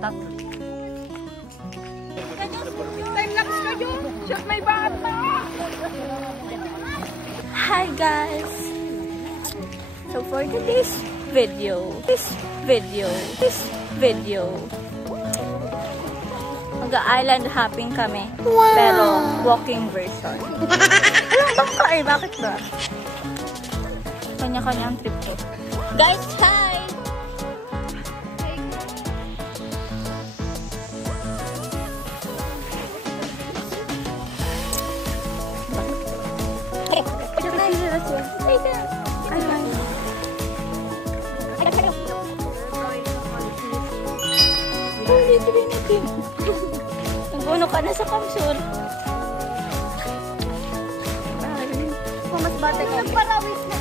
tatlo. Time lapse kayo! Shot may bata! Hi guys! So for today's video, mag-island hopping kami. Wow. Pero walking version. Alam bangka eh, bakit ba? Kanya-kanya ang trip ko. Guys, hi! Nagbuno ka na sa kamsur. Mas bata ka.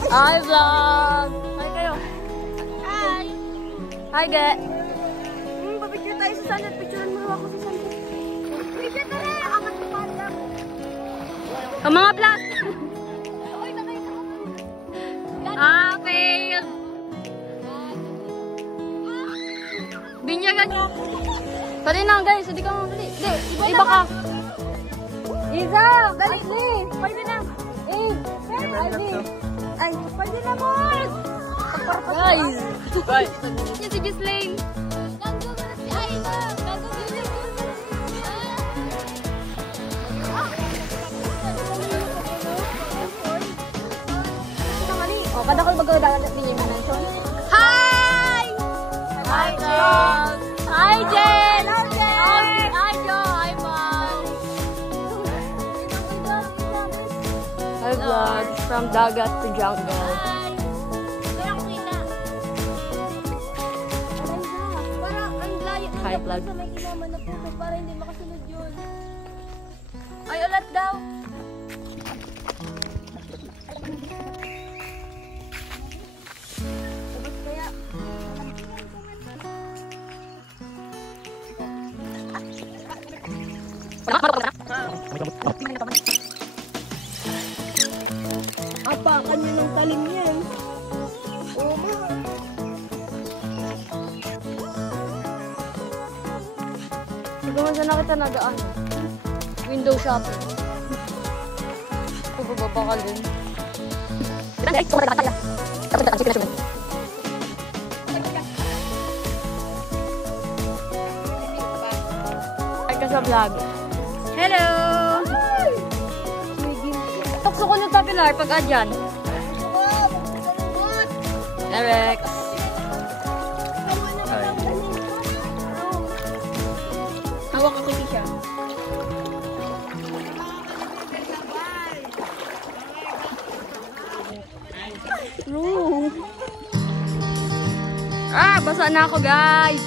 Hi vlog! Hi kayo. Hi! Hi ge! Papicture tayo sa sunset. Picturean mo ako sa sunset. Picture tayo! Angat mo pa lang. Ang mga vlog! Okay! Binyagan nyo! Tali na guys, hindi ka mamali. Iba ka. Iza! Dali! Pwede na! Ay, pwede na mo! Guys! Yan si Gislaine. Gagawin na si Aina. Gagawin na si oh, kada ko magagawin natin yung mansion. Hi! Hi, Jen! Hi, Jen! Hi, Jen! Hi, Jo! Hi, Mom! Hi, vlogs from dagat to jungle. Hi! Kaya ko kita. Parang ang layo. Hi, vlog. Sa may ilaman na puso para hindi makasunod yun. Ay, ulat daw. Apakan nyo ng talim yan. Oo ma. Siguro saan na kita nadaan? Window shopping. Pababa ka din. Ay ka sa vlog. Hello! Tukso ko ng Pilar pag adyan. Rex! Hawak ako siya. Basa na ako guys!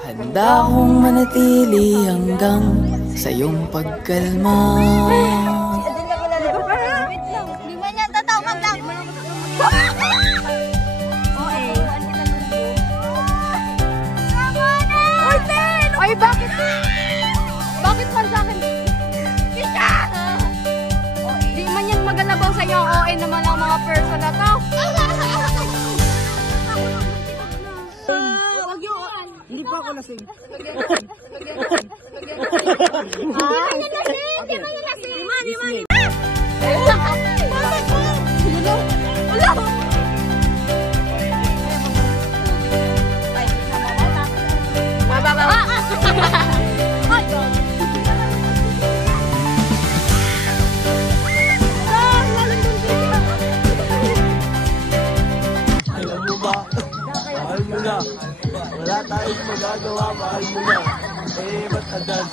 Handa akong manatili hanggang sa iyong pagkalma. Di ba niya tatawag lang? Ay, bakit? Bakit man sa akin? Isa! Di man yan magalabaw sa iyo. OA naman ang mga person na to. Hindi pa ako lasing. Alam mo ba? Mahal mo na. Wala tayong magagawa, mahal mo na. Eh, ba't advance?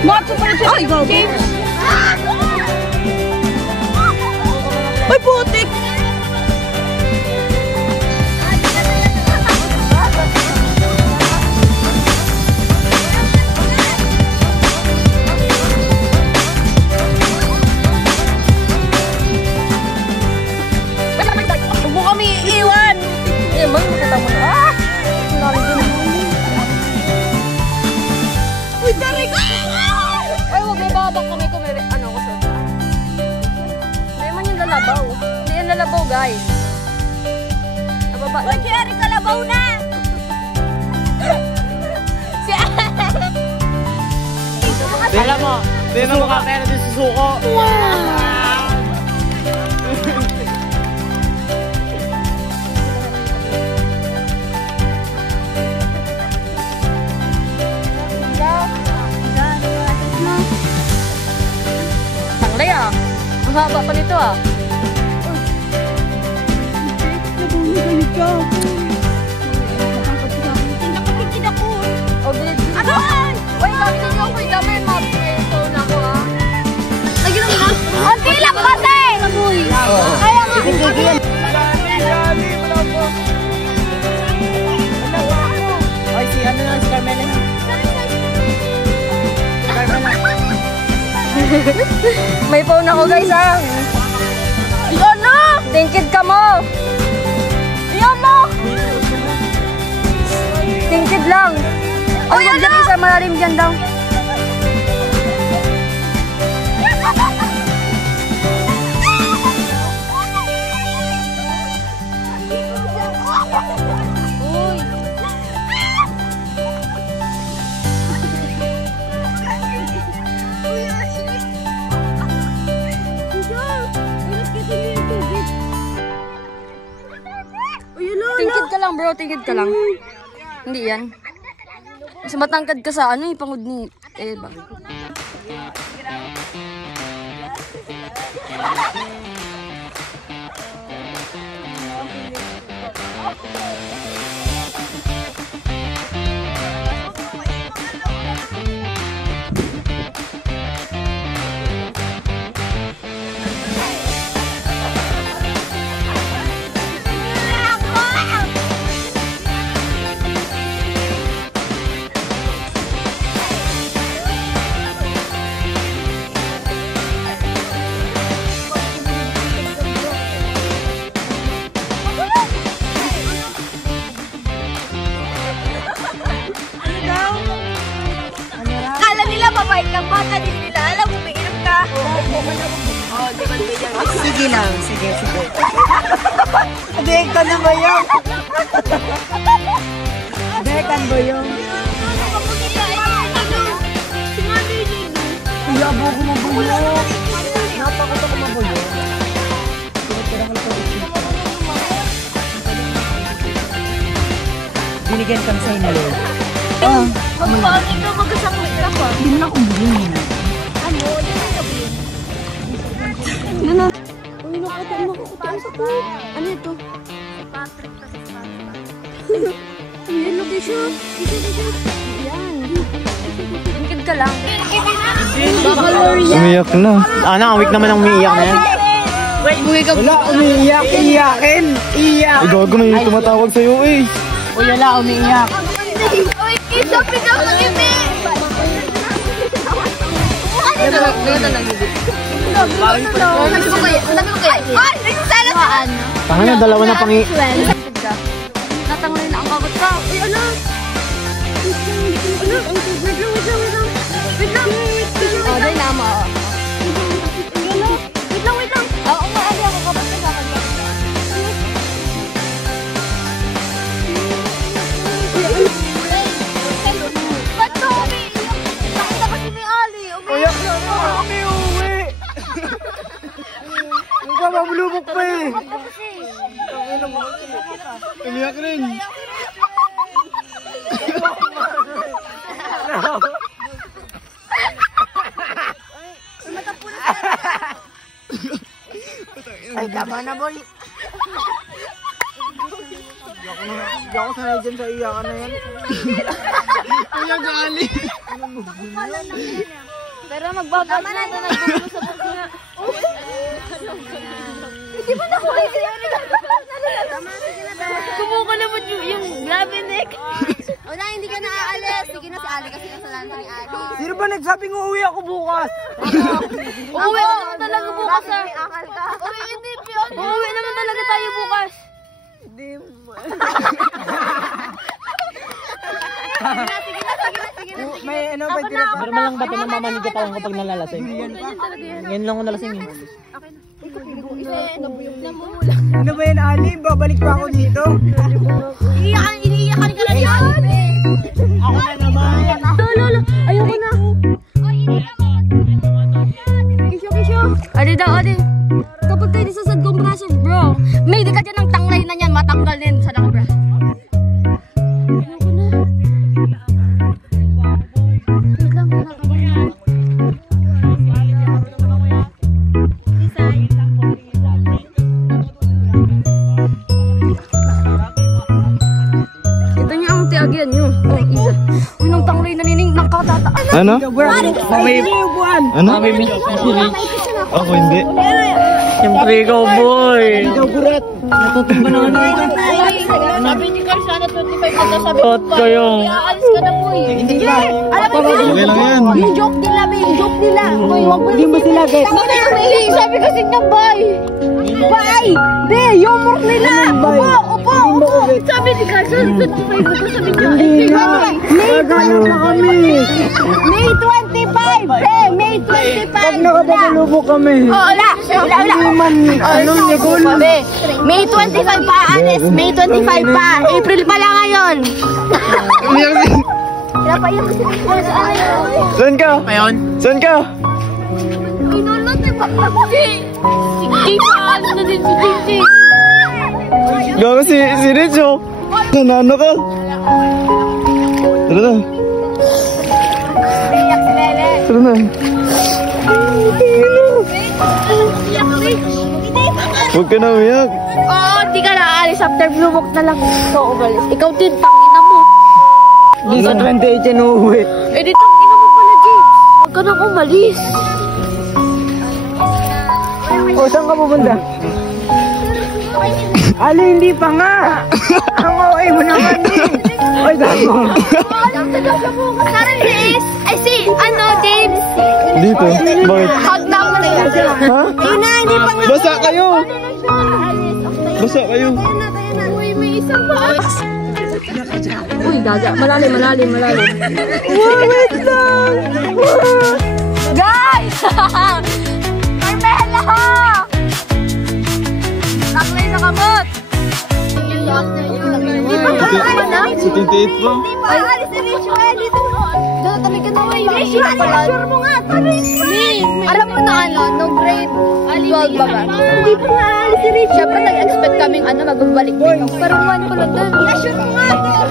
What? Ay, go! kalabaw, guys. Nababa lang. Uy, Jerry, kalabaw na! Si Tingnan mo. Tingnan mo kakera din sa suko. Tanglay ah. Ang haba pa nito ah. Nakapigid ako. O, bilis. Aray! Uy, gamitin niyo ako. Dami yung mga phone ako ah. Lagyan mo na. Konti lang kasi! Kaya nga. Ay, si ano na, si Carmela na. May phone ako guys ah. Ayun na! Tingkid ka mo. Ayun na! Tingkid lang. Oh, huwag dyan sa malalim dyan daw. Tingkid ka lang bro, tingkid ka lang. Hindi yan. Mas matangkad ka sa ano eh, pangod ni Eva. Kala nila mabait kang bata, di nila alam, umiinom ka. Oh, di ba yan? Sige lang, sige. Dekan na ba yun? Dekan ba yun? Iyabo ko mabulo. Napakita ko mabulo. Binigyan kami sa inyo. Magpapagin ka, magkasakwit ka pa. Hindi mo na akong bilhin. Ano? Di ba sabihin? Uy, nakakutian sa ko. Ano ito? Patrick kasi si Patrick. Yan, location. Yan. Tingkid ka lang. Umiyak na. Weak naman ang umiiyak na yan. Buhay ka. Wala, umiiyak. Iyakin. Iyak. Ay, gago na yung tumatawag sa'yo eh. Uy, wala, umiiyak. Uy, sabi ka mag-ibi! Ganito lang hindi. Ay, nagsasala ka! Tanga na, dalawa na pangi. Tingkid ka. Natanglay na ang kagot ka. Uy, ano? Wait lang! Oh, dahil nama. Wait lang! Oo, maali ako kapag nagkakagyan. Ba't ka umiiyak? Nakita kasi ni Ali. Umiyak na ako. Kami uwi. Magpapabulubok pa eh. Umiyak rin. Ay, tama na, boy. Hindi ako sanay dyan sa iyakan na yan. Kuya, gali. Pero magbabas na ito. Nagbubulo sa puso na. Hindi ba nakulit yun? Sumuko naman yung grabe neck. Wala, hindi ka naaalis. Sige na si Ali kasi kasalanan ni Ali. Sino ba nagsabing uuwi ako bukas? Uuwi ka naman talaga bukas ah. May akal ka. Uy, hindi piyon. Uuwi naman talaga tayo bukas. Sige na. May ano ba tira pa? Normal lang ba ito namamanig ka pa lang kapag nalalasing? Yan lang ko nalasing eh. namumula. Ano ba yan, Ali? Babalik pa ako dito? Iniiyakan ka na yan. Ako na naman. Lolo, ayoko na. Kisyo. Adi daw, adi. Kapag kayo nisasad kong braso, bro. May di ka dyan ng tanglay na yan. Matanggal din sa nakabra. Ayoko na. Wait lang, ito niya ang tiagyan nyo. Uy, nung tanglay na nining nakatataan. Ano? May upuan. Ano? Ako hindi. Siyempre ikaw, boy. Ikaw, Kuret. Natutumba na ano ito. Sabi niyo guys, sana 25 ang nasabi ko Tot ba? kayo. Alis ka na, boy. Hindi ba? Alam mo, Okay lang yan. yung joke nila, may joke nila. Boy, wag mo Hindi mo sila get. sabi kasi niya, boy. Bay! Be, humor nila! Upo! Sabi ni Carson, 25 ang nasabi niya. Hindi na. Gagano na kami. May 25! Be, May 25! Pag nakapagalubo kami. Wala! Hindi man, ano, Nicole? Sabi, May 25 pa, Anes. May 25 pa. April pa lang ngayon. Wala pa yung Saan ka? Saan ka? inulot eh. Hindi pa. Ano na din si Gigi? Gawa si Richo. Nanano ka? Tara na. Iyak si Lele. Tara na. Iyak Rich. Huwag ka na umiyak. Oo, di ka na aalis. After blue book na lang. Ikaw umalis. Ikaw din, tangina mo. Hindi sa 28 yan uuwi. Eh di tangina mo pala, James. Huwag ka nang umalis. O, saan ka pupunta? Ali, hindi pa nga. Ang okay mo naman eh. Oy, gago. Alam sa daw sa bukas. Tara, Liz. Ay, si, ano, James. Dito. Bakit? Hug na ako na yun. Ha? Ayun na, hindi pa nga. Basa kayo. Basa kayo. Uy, may isang pa. Uy, gaga. Malalim. Wait lang. Guys! Carmela! Taklay na kamot! Hindi pa nga na? Sa 28 pa. Ay, alis na Rich, dito. Doon, tabi ka na, uy. Rich, sure mo nga. Alam mo na ano, no grade 12 ba ba? Hindi pa nga alis si Rich. Siyempre, nag-expect kaming ano, magbabalik dito. Parang 1 ko lang doon. Sure mo nga.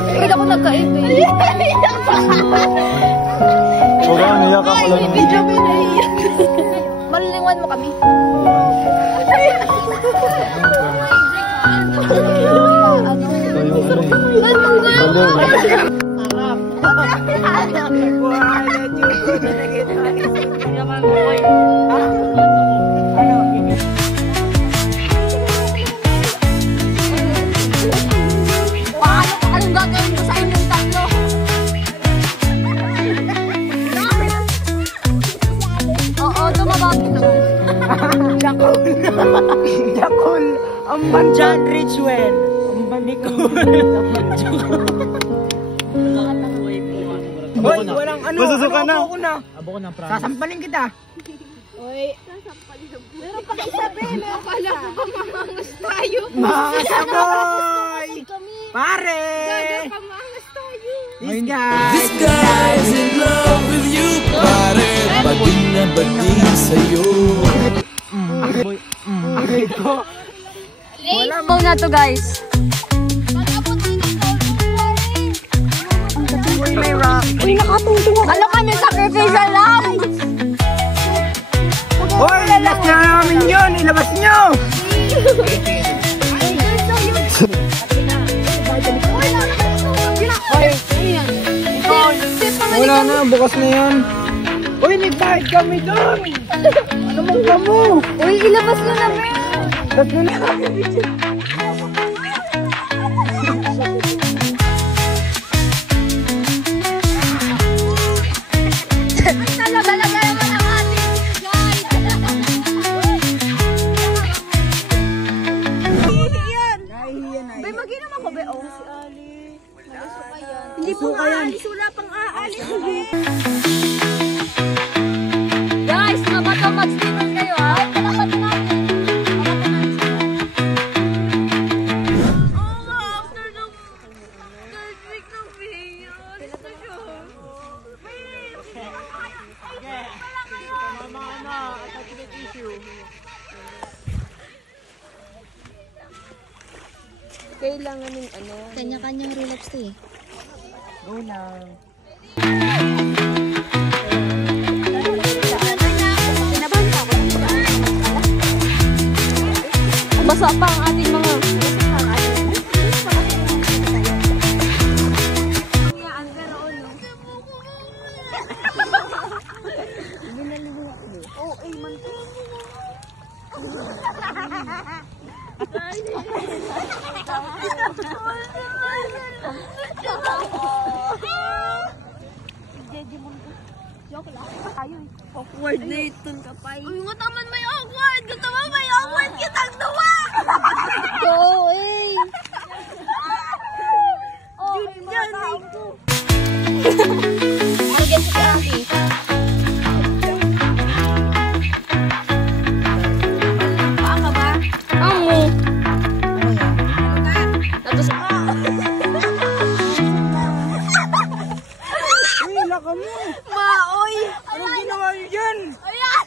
Pwede ako nagkain. Huwag ka niyak ako lang. Video mo na iyan. Malilingan mo kami. Anong gagawin ko sa inyong tatlo? Oo, tumabagin ako. Jakol. Ang John Richwell. Ang banikol. Hoy, walang ano. Masusuka na. Abo ko na. Sasampalin kita. Meron pa kayo sabi. Akala ko ba mamangas tayo? Mga saboy. Pare. Mamangas tayo. This guy. This guy's in love with you, pare. Bading na bading sa'yo. Wala mo na to, guys. May rock. Uy, nakatungtong ako. Ano kami, sacrificial lang? Hoy, last na namin yun. Ilabas nyo. Wala na, bukas na yan. Uy, nagbayad kami doon. Ano mong kamo? Uy, ilabas na namin. Tapos na Talaga naman ang ating guys. Bay, mag-inom ako, be. Oh, si Ali. Hindi po aalis. Wala pang aalis. Guys, mga bato, mag-stickers kayo, ha? Palapat natin. Kailangan ng ano. Kanya-kanyang relapse to eh. Go lang. Basa pa ang ating mga... Awkward na ito ka pa. Uy, nga taman may awkward. Gusto mo may awkward kitang duwa. Oo, eh. Yun yan. Again si Frankie. Paan ka ba? Amo. Tapos, Wala ka mo. maoy. Anong ginawa niyo dyan? Ayan.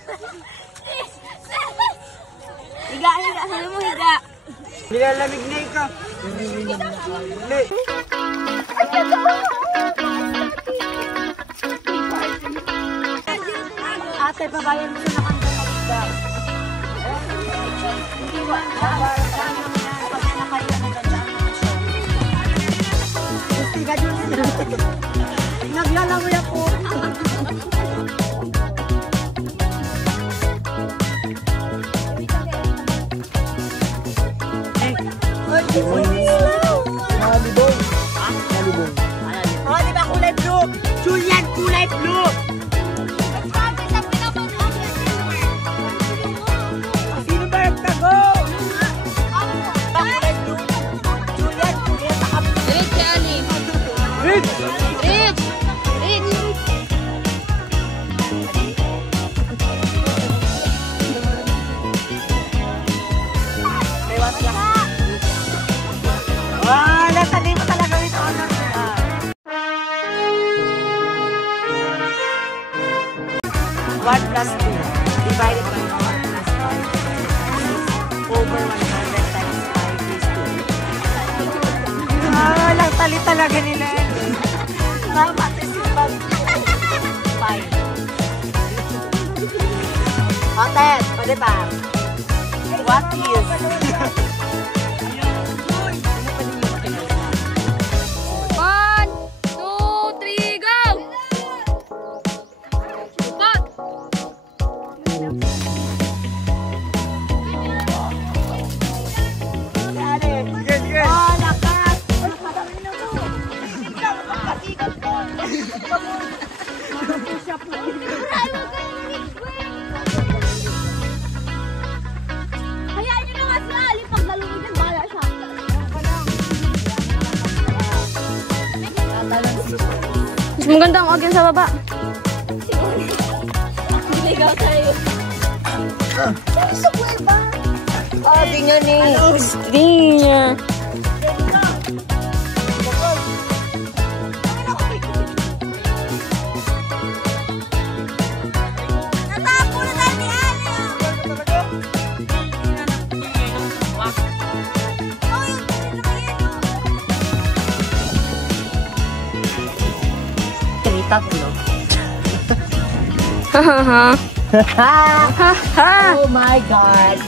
Higa, higa. Sabi mo higa. Nilalamig na ikaw. Hindi. Ate, babayan mo siya na kanta ka. Hindi ba? Saan naman yan? Pag nakaya na gandaan mo siya. Tiga dyan. Naglalamoy ako. Nalibong. Nalibong. Oh, di ba kulay blue? Julian, kulay blue. Sino ba nagtago? Kulay blue. Julian, kulay naka- Rich, Ali. Rich! Rich! Rich! Ah, natali mo talaga ito. One plus 2 divided by 1 plus 5 over 100 times 5 is 2. Ah, natali talaga nila. Tama, tisipag. 5. Otet, pwede pa. What is? One, two, three, go! Pot! Good, good. Oh, lakas. Hayaan nyo na nga si Ali. Pag nalunod yan, bahala siya. Mas maganda ang audience sa baba. Ligaw tayo. Oh, di nga ni. Di nga. Natapo na tayo ni Ali. Oh, yun. Tatlo. Hahaha. Oh my God.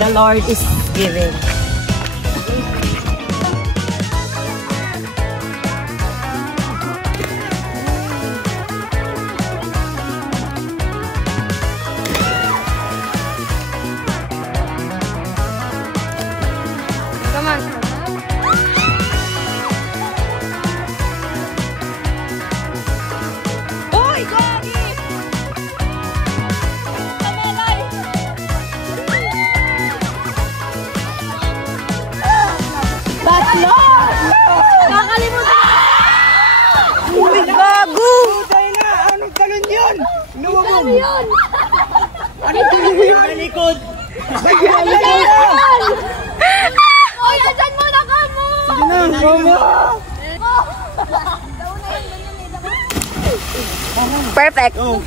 The Lord is giving. Come on. Uy, Gagi! Kamelay! Tatlo! Nakakalimutan! Uy, gago! Tayo na! Anong talon yun? Inuwa mo! Ano yun? Anong talon yun? Sa likod! Sa likod! Uy, asan mo na ka mo? Perfect! Uy,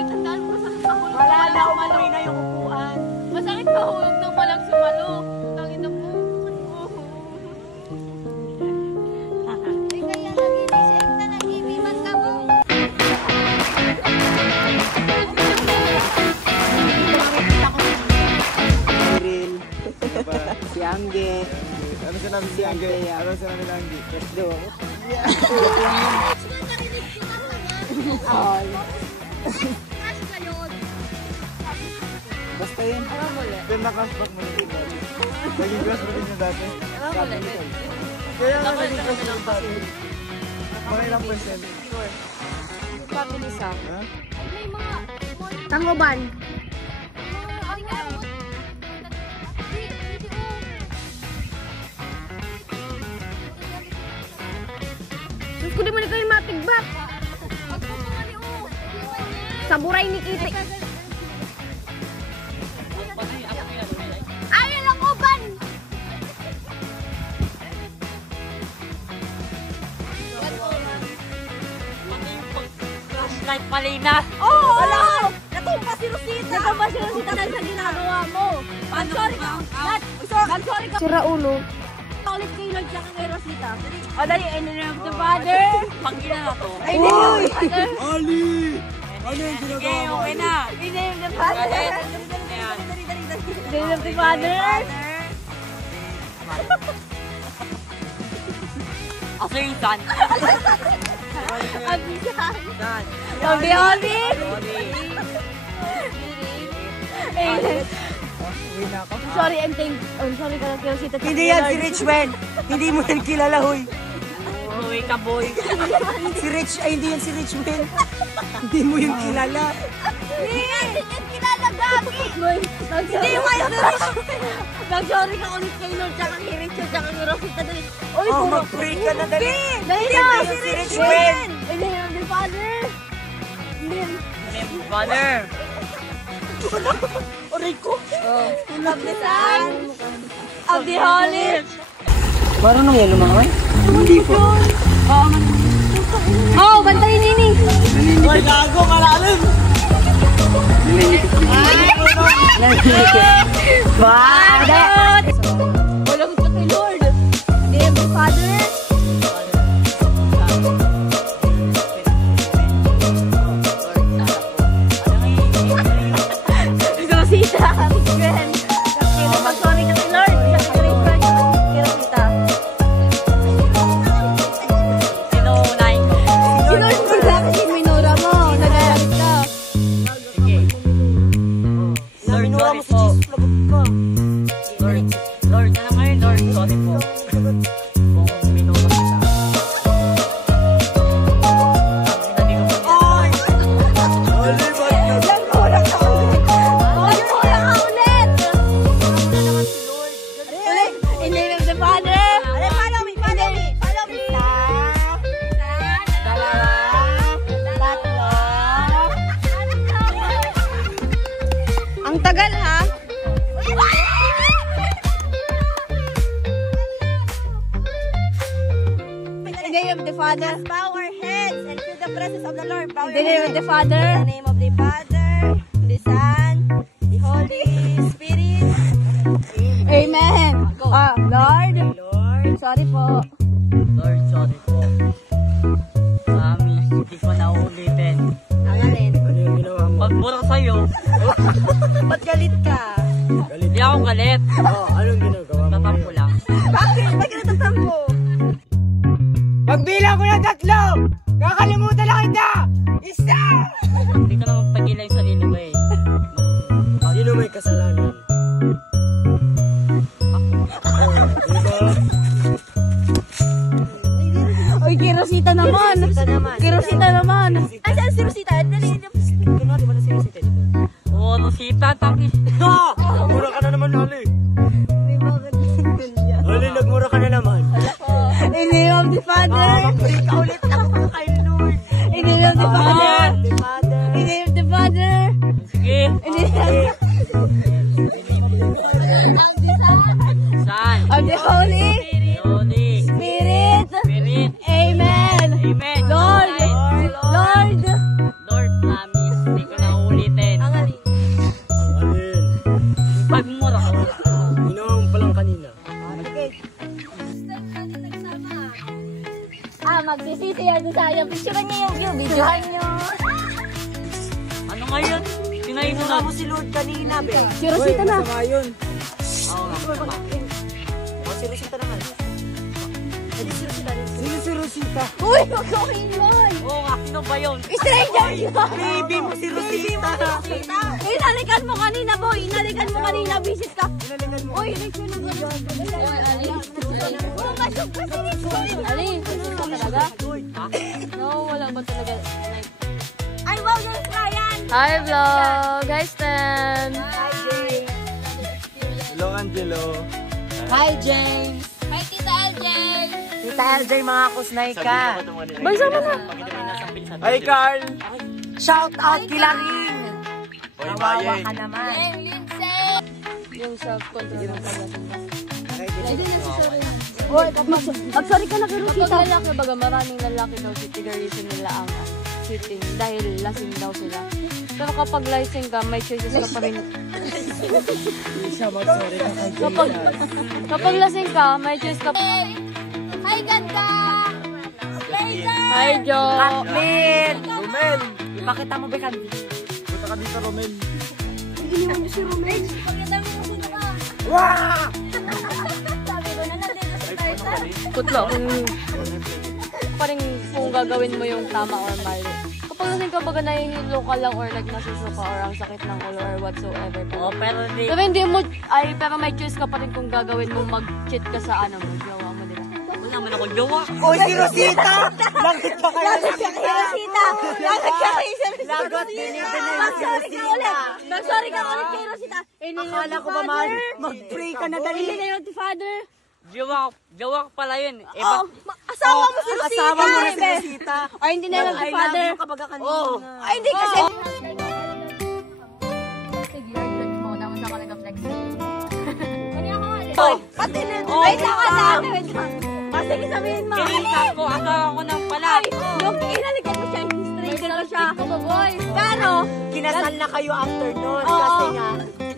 tandaan mo sa kahuli Wala na, umuwi na yung upuan. Masakit mahulog nang walang sumalo. Tangin na po. Kaya nag-inisip na nag-ibiman ka mo. Iril. Si Angge. Ano sa namin si Angge? Ano sa namin Angge? Let's do. Basta yun. Then nakaspak mo yung iba. Naging class mo rin yung dati. Kaya nga naging class mo yung dati. Mga ilang percent? Pabilis ah. Ha? May mga... Tangoban. Sus, kundi mo na kayo matigbak. Saburay ni Kiti. Ay, alam ko ban! Flashlight palina. Oo! Wala! Natumpa si Rosita! Natumpa si Rosita dahil sa ginagawa mo. I'm sorry ka. I'm sorry ka. Sira ulo. Ulit kayo Lord siya kay Rosita. O dali, in the name of the Father. Pangina na to. In the name of the Father. Ali! Ano yung ginagawa mo? Okay na. In the name of the Father. Ayan. In the name of the Father. After yung son. Of the Son. Son. Of the Holy. Amen. Sorry, I'm sorry ka lang kay Rosita. Hindi yan si Richman. Hindi mo yan kilala, huy. Uy ka, boy. Si Rich, ay hindi yan si Richman. Hindi mo yung kilala. Hindi yan kilala, Gabi! Hindi yung ayaw na Richman. Nag-sorry ka ulit kay Lord, tsaka kay Richard, tsaka kay Rosita. Uy, Oh, puro. mag-pray ka na dali. Dahil Hindi na, yan si Richman. Hindi yan the Father. Hindi yan. Father. Aray ko. Of the Son. Of the Holy. Parang nang yelo naman? Hindi po. Oh, bantayin Nini. Uy, gago, malalim. Bakit? Walang ito kay Lord. Hindi yan the Father. Rosita, Richman. Mag-sorry ka kay Lord. Richman, kay Rosita. Sinuunahin ko. Si Lord, wala kasi minura mo. Nagalit ka. Sige. Lord, Minura sorry mo si po. Jesus, lagot ka. Lord, ano ngayon, Lord? Sorry po. Kung minura kita. Hindi ko po Ali, ba't ka? Nagmura ka ulit. Nagmura ka ulit. Ulit. In the name of the Father. Follow me. Follow me. Follow me. Dalawa. Tatlo. Ang tagal ha. In the name of the Father. Bow our heads and feel the presence of the Lord. Bow In the name of the Father. In the name of the Father, the Son, the Holy Spirit. Amen. Lord. Sorry po. Lord, sorry po. Promise, hindi ko na uulitin. Ang alin? Ano yung ginawa mo? Pagmura sa'yo, Ba't galit ka? hindi ako galit. Oh, anong ginagawa mo? Tatampo lang. Bakit? Ba't ka natatampo? Pagbilang ko ng 3, kakalimutan na kita! Isa! Hindi ka naman pagilan yung sarili mo eh. Sino may kasalanan? Uy, kay Rosita naman. Kay Rosita naman. Asan si Rosita? Dali. Oo, Rosita, tangi. Nagmura ka na naman, Ali. Ali, nagmura ka na naman. In the name of the Father. Ulit ako kay Lord. In the name of the Father. The Father. In the name of the Father. Sige. In the name Saan? of the Holy Holy Spirit. Spirit. Amen. Amen. Lord. Lord. Lord, promise, hindi ko na uulitin. Ang alin? magsisisi yan sa akin. Picturean niya yung view, videohan niyo. Ano ngayon? Tinayin mo si Lord kanina, be. Si Rosita na. Masama yun. Oo nga. Si Rosita naman. Sino si Rosita? Uy, wag ko yun. Oo nga, sino ba yun? Stranger yun. Baby mo si Rosita. Inalikan mo kanina, boy. Inalikan mo kanina, bisit ka. Inalikan mo. Uy, election na ba? Pumasok pa si Rosita. Ali, ka talaga? No, wala ba talaga? Ay, wow, yes, Ryan. Hi, vlog! Hi, Stan! Hello, Angelo. Hi, James. Hi, Tita Aljen. Tita LJ, mga kusnay ka. Bansa mo na! Hi, Carl. Shout out kila Ring. Hoy, Kawawa Maye. ka naman. Yung self-control ng paglasing ka. Mag-sorry ka na kay Kapag Rosita. lalaki, baga maraming lalaki daw the reason nila ang cheating dahil lasing daw sila. Pero kapag lasing ka, may choices ka pa rin. Isa, mag-sorry ka kay Kapag lasing ka, may choice ka pa. Hi, ganda. Hi, Jo! Kathleen. Romel. Ipakita mo ba kandi? Punta ka dito, Romel. Iniwan niyo si Romel. Pagkita mo kasi ka. Wah! Sabi ko na nandito sa tarta. Putlo, pa rin kung gagawin mo yung tama or mali. Kapag lasing ka, baga nahihilo ka lang or like nasusuka or ang sakit ng ulo or whatsoever. Oo, pero di. Pero hindi mo, pero may choice ka pa rin kung gagawin mo mag-cheat ka sa ano mo, jowa mo, di ba? Wala naman ako jowa. Oy, si Rosita! Langit ka kayo. Rosita. Lagot ka kay Rosita. Lagot, binibinay mo si Mag-sorry ka ulit. Rosita. Mag-sorry ka ulit kay Rosita. Akala ko ba mag-pray ka na dali. Hindi na yung father. Jowa ko pala yun. Oh, asawa mo si Rosita. Asawa mo na si Rosita. Ay, hindi na yung I love father. you kapag kanina. Ay, hindi kasi. Sige, argument mo na kung saan ka nag-flex. Oy, pati na. Wait lang ka na. Sige, sabihin mo. Kinita ko, asawa ko ng pala. Ay, nung inalikan mo siya, stranger na siya. boy. Pero, Kinasal na kayo after nun. Oo. Kasi nga,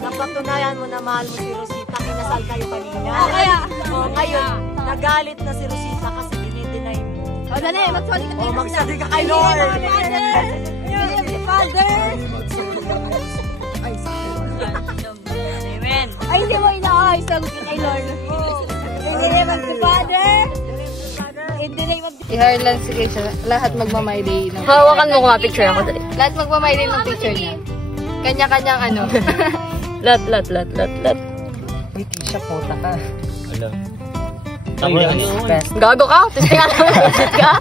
napatunayan mo na mahal mo si Rosita. Kinasal kayo kanina. kaya. Ngayon, nagalit na si Rosita kasi dinideny mo. O, dali, mag-sorry ka kay O, Rosita. magsabi ka kay Lord. Hindi father. Amen. Ay, hindi mo inaayos. Sagot ka kay Lord. Hindi na mag-father. Hindi na mag I-hairline si Keisha. Lahat magmamay-day. Hawakan mo kung picture ako dali. Lahat magmamay-day ng picture niya. Kanya-kanyang ano. Lat. Uy, Tisha, puta ka. Hello. Best. Gago ka? Tapos nga naman ka?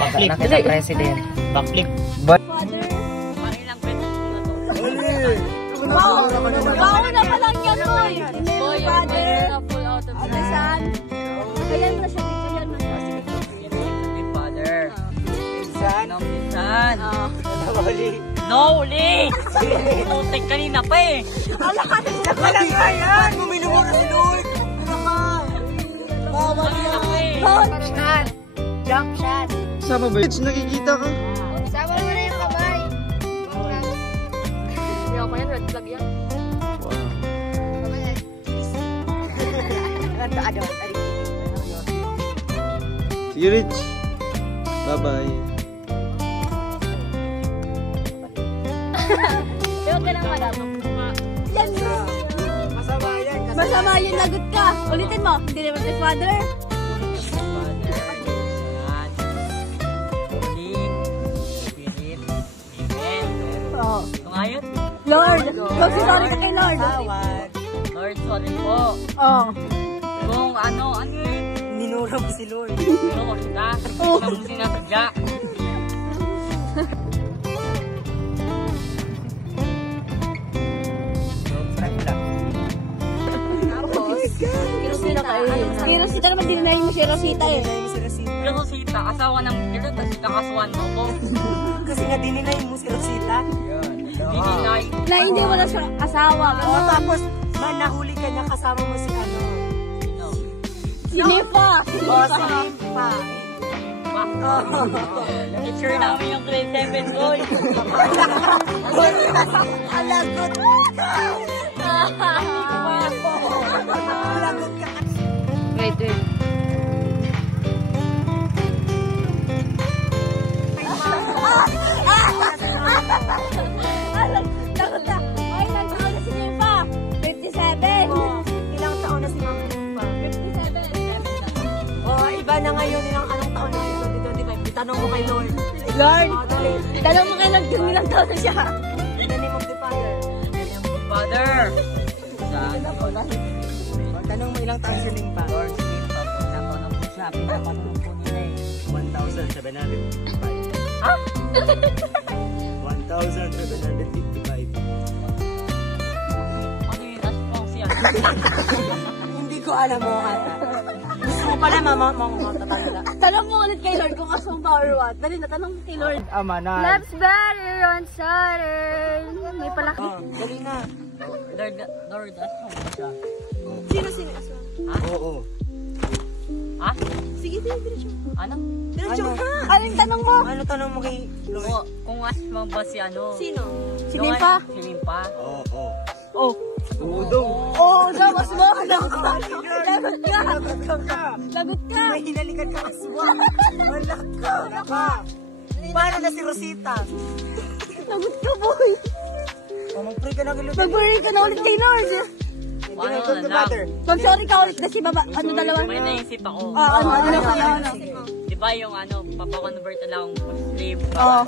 Baka na kita president. Backflip. father. Ilang pesos na to? Bago na palang yan, boy. Boy, yung Father. na full out of Ate San. Ayan na siya, picture yan. Father. San? Minsan. Wali. No, uli! Putek kanina pa eh. Wala nga yan! Guminom mo na si Lord! Kanina pa eh. Shot. Jump shot. Sama ba? Nakikita ka? Sama mo na yung kamay. Hindi ako yan, red flag yan. Sige, Rich. Bye-bye. Pero ka lang madam. Yan mo. Masama yan. Masama yung lagot ka. Ulitin mo. Hindi naman si father. Oh. Ito nga yun. Lord. Magsisorry ka kay Lord. Lord, sorry po. Oh. Kung ano yun? Ninura mo si Lord. Pero ko siya. Hindi mo sinasadya. Si Rosita naman dininayin mo si Rosita eh. Pero Rosita, asawa ng Kilo, tapos kakasuhan mo ko. Kasi nga dininay mo si Rosita. Dininay. Na hindi mo na siya asawa. Tapos, nahuli ka niya kasama mo si ano. Sino? Sinipa. O, si Limpa. Picture namin yung grade 7 boy. Alagot. Lagot ka. Wait. mo kay Lord. Lord? Tanong mo kay Lord kung ilang taon na siya. In the name of the Father. Father! Tanong mo ilang taon si Limpa. Lord, sleep pa po. Nakuha na po siya. Pinapatulog po nila eh. 1,755. Ha? 1,755. Ano yung response yan? Hindi ko alam mo ata. Gusto mo pala mama mo tatanda. Tanong mo ulit kay Lord kung aswang pa or what. Dali na, tanong mo kay Lord. Ama na. Love's better on Saturn. May palaki. Dali na. Lord, aswang mo siya. Sino aswang? Oo. Ha? Sige, diretso. Ano? Diretso Ano? ka. Ano yung tanong mo? Ano tanong mo kay Lord? Kung aswang ba si ano? Sino? Si Yung Limpa? Si Limpa? Oo. Oh. Udong. Oo, damas mo. Lagot ka. Lagot ka. May hinalikan ka aswang. Wala ka. Paano na si Rosita? Lagot ka, boy. O mag-pray ka na kay Lord. Mag-worry ka na ulit kay Lord. Paano Go na to lang? Father. Ma'am, sorry ka ulit na si Baba. Ano dalawa? May naisip ako. Ano na kayo? Ano? Di ba yung ano, papakonvert na lang akong Muslim? Oo.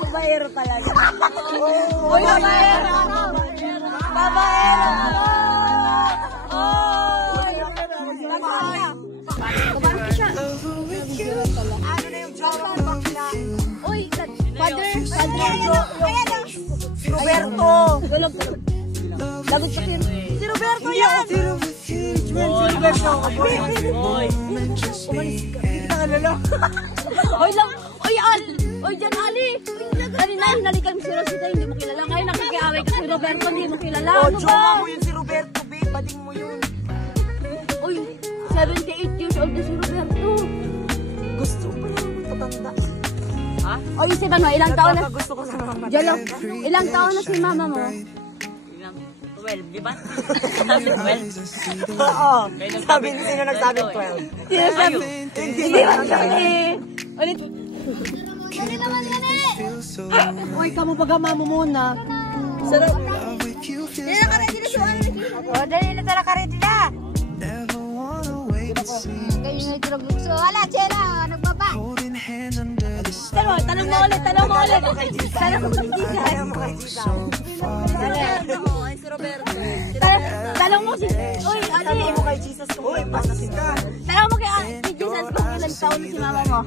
Babaero talaga. Uy, babaero. Babaero. Ano na yung jowa ng bakla? Uy, Father. Si Roberto. Lagot ka rin. Si Roberto yan. Si Roberto. Boy! Hindi ka alala. Uy, lang. Uy, Uy, dyan, Ali. Ali na, hinalikan mo si Rosita, hindi mo kilala. Ngayon nakikiaway ka si Roberto, hindi mo kilala. Oh, Ano ba? jowa mo yun si Roberto, babe. Bading mo yun. Uy, 78 years old na si Roberto. Gusto ko pala matatanda. Ha? O, isip ano, ilang taon na? Gusto ko sa mga Diyan lang. Ilang taon na si mama mo? Ilang? 12, di ba? Sabi 12? Oo. Kailan Sabi sabi- sino nagsabi Ayun. 12? Sino sabi? Hindi ba siya Ulit. Dali naman yan eh. Uy, kamo pagama mo muna. Sarap. Dali na ka ready na suwan. O, dali na tala ka ready na. Kayo na tiragugso. Hala, Chela, nagbaba. Tanong mo ulit. Tanong mo kay Jesus. Ayaw mo kay Jesus. Ay, si Roberto. Tanong mo si... Uy, ano Sabi eh. mo kay Jesus kung may panasin ka. Tanong mo kay Jesus kung ilang taon na si mama mo.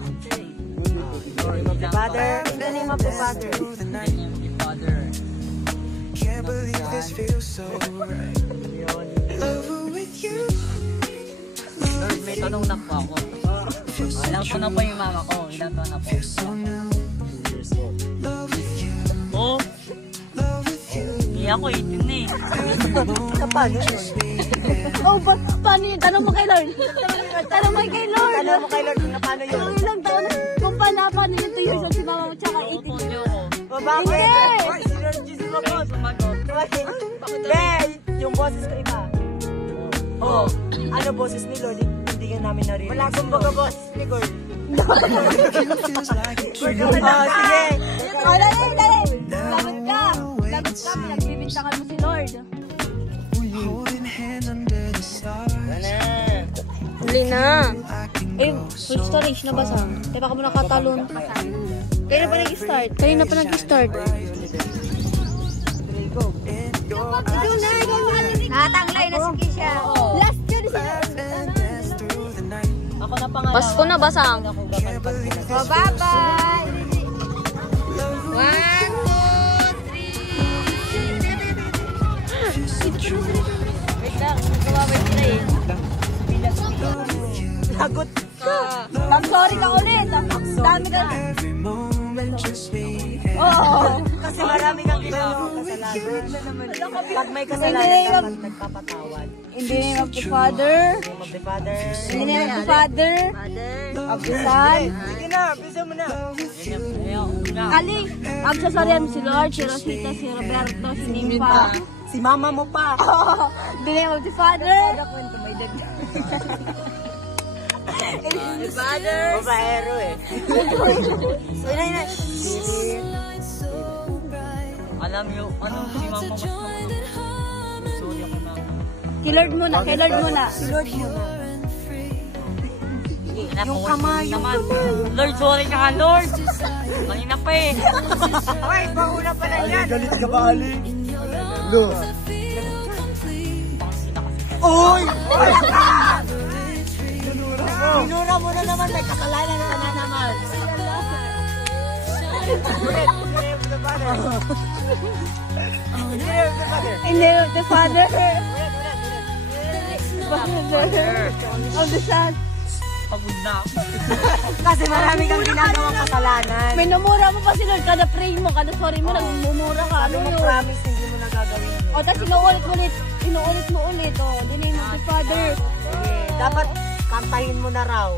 Father, in the name of the Father. Father. Can't believe this feels so right. Over with you. Lord, may tanong na po ako. Ilang taon na po yung mama ko? Ilang taon na po? So new. Love with you. Oh! Hindi ako 18 eh. Sa paano yun? Oh, paano yun? Tanong mo kay Lord. Tanong mo kay Lord. Tanong mo kay Lord kung paano yun? Kung ilang taon na, kung paano yun 2 years old si mama mo tsaka 18 Opo, years hindi old. ako. O bakit? Hindi! Ay, si Lord Jesus Kayo ako. sumagot. Be, yung boses ko iba. Oo. Ano boses ni Lord? Hindi ka namin narinig. Wala kong baga boses ni Lord. Feels like it. Sige. Oh, dali. Lagot ka. Pinagbibintangan mo si Lord. Holding hands under the stars. Huli na. Eh, full storage na basa. Tayo baka mo nakatalon. Kayo na pa nag-start. Nakatanglay na si Kisha. Last yun siya. Ako na pangalan. Pasko na basang. Ako gaman pag Oh, bye-bye. 1, 2, 3. Wait lang, nagkawaway sila eh. Lagot ka. Ma'am, sorry ka ulit. Dami ka. Every moment just me and Oo. Kasi marami kang ginawang kasalanan. Pag may kasalanan ka, pag nagpapatawad. In the name of the Father, Name of the Father. in the name of the Father, of the Son. Sige na, bisa mo na. Ali, magsasarihan si Lord, si Rosita, si Roberto, si Nimpa. Si mama mo pa. In the name of the Father, The Father. Babaero eh. So, inay. Alam niyo, anong si mama mas naman? Sorry ako mama. kay Lord muna, kay Lord muna. Si Lord mo na. Yung kamay, naman. Lord, sorry ka, Lord. Kanina pa eh. Okay, mauna pa na yan. Galit ka ba, Ali? Lo. Uy! Minura mo na naman, may kasalanan ka na naman. In the name of the Father, of the Son. Pagod na ako. Kasi marami kang ginagawang kasalanan. Minumura mo pa si Lord, kada pray mo, kada sorry mo, nagmumura ka. Ano mo promise, hindi mo na gagawin yun. O, tapos inuulit mo ulit. O, the name of the Father. Sige, dapat kantahin mo na raw.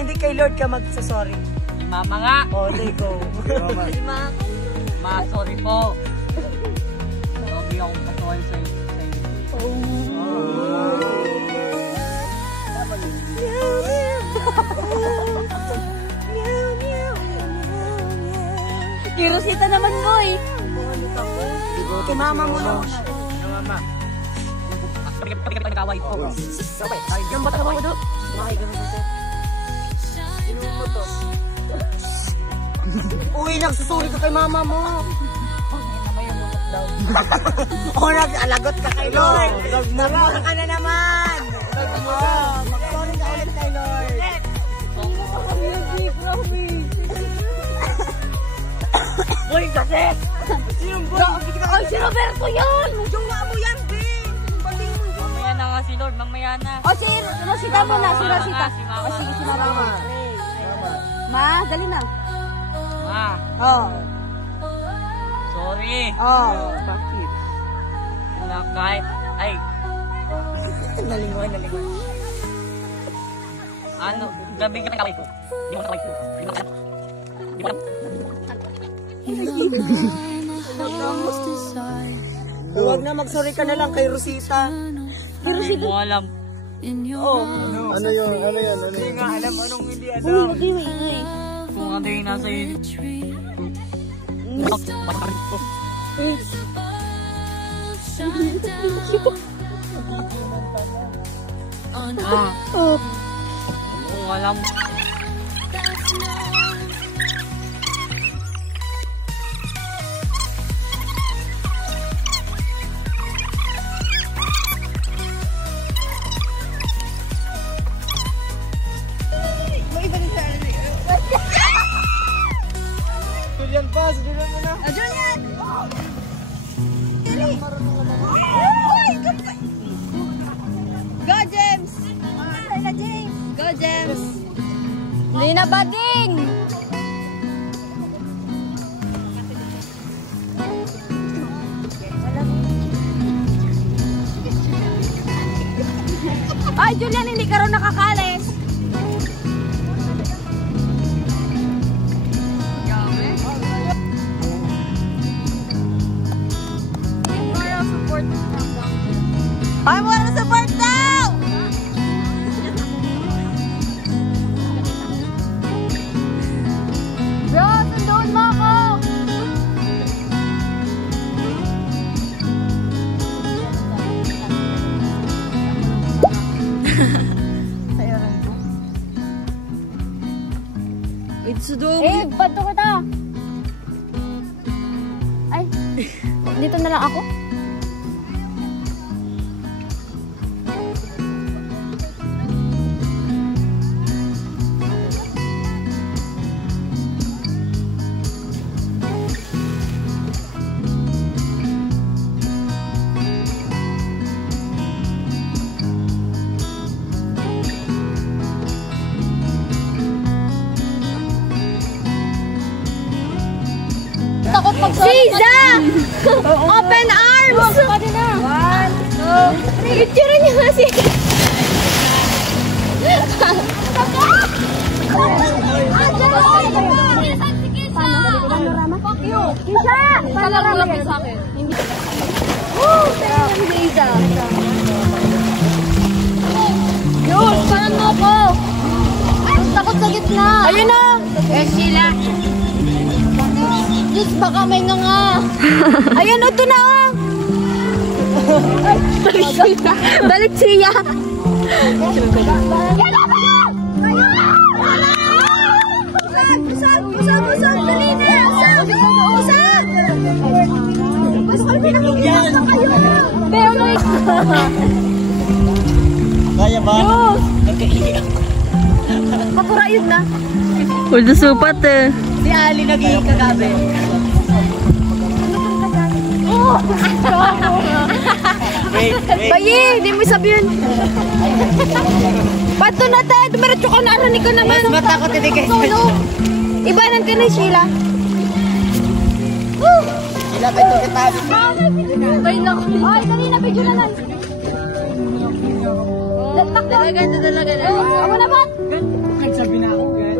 Hindi kay Lord ka magsasorry. Mama nga. O, they go. Ma, sorry po. Hindi ako kasuhay sa iyo. Kirosita naman mo eh. Kay mama mo na muna. Mama. Kapag nagkaway. Yung bata mo do. Uy, nagsusuri ka kay mama mo. O, nag-alagot ka kay Lord. Nagmura ka na naman. Mag-sorry ka ulit kay Lord. Uy, kasi! Ay, si Roberto yun! Jowa mo yan, Ben! Baling mo yun. Mamaya na nga si Lord, mamaya na. O, si Rosita mo na, si Rosita. Si Mama. O, sige, si Mama. Ma, dali na. Ma, Oh. sorry. Oh. Wala kahit. Ay, Nalingon. ano, gabi ka ng kaway ko. Di mo kaway ko. Di mo alam. Di mo alam. Huwag na, mag-sorry ka na lang kay Rosita. Di mo alam. Oh. Ano yun? Hindi nga alam anong hindi alam. Kung ano yung nasa iyo. Kung alam. Julian pa, Julian mo na. Julian! Go, James! Go, James! Lina Bading! Ay, Julian, hindi ka rin nakakalis. Ay, wala support daw! Bro, sundoon mo ako! It's dope. Eh, bato kita! Ay, dito na lang ako? Siza! Open arms! Pwede na. 1, 2, 3. Picture niyo kasi. Panorama? Fuck you! Kisha! Panorama yan sa akin. Woo! Siza! Yun! Parang mo ko! na. Ayun na. Eh, Sheila. Diyos, baka may nga. Ayun, ito na. Balik siya. Usag, dali na. Usag. Pero Kaya ba? mapurayod na. Ulo supat eh. Si Ali nagiging kagabi. Bayi, di mo sabihin. Pato na tayo, dumiretso ka na, aranig ka naman. Mas matakot hindi kayo. Solo. Ibanan ka na, Sheila. Sila ba ito katabi? Ay, naku. Ay, dali na, video na lang. Dalaga na. Ako na ba? Nagsabi na ako, guys.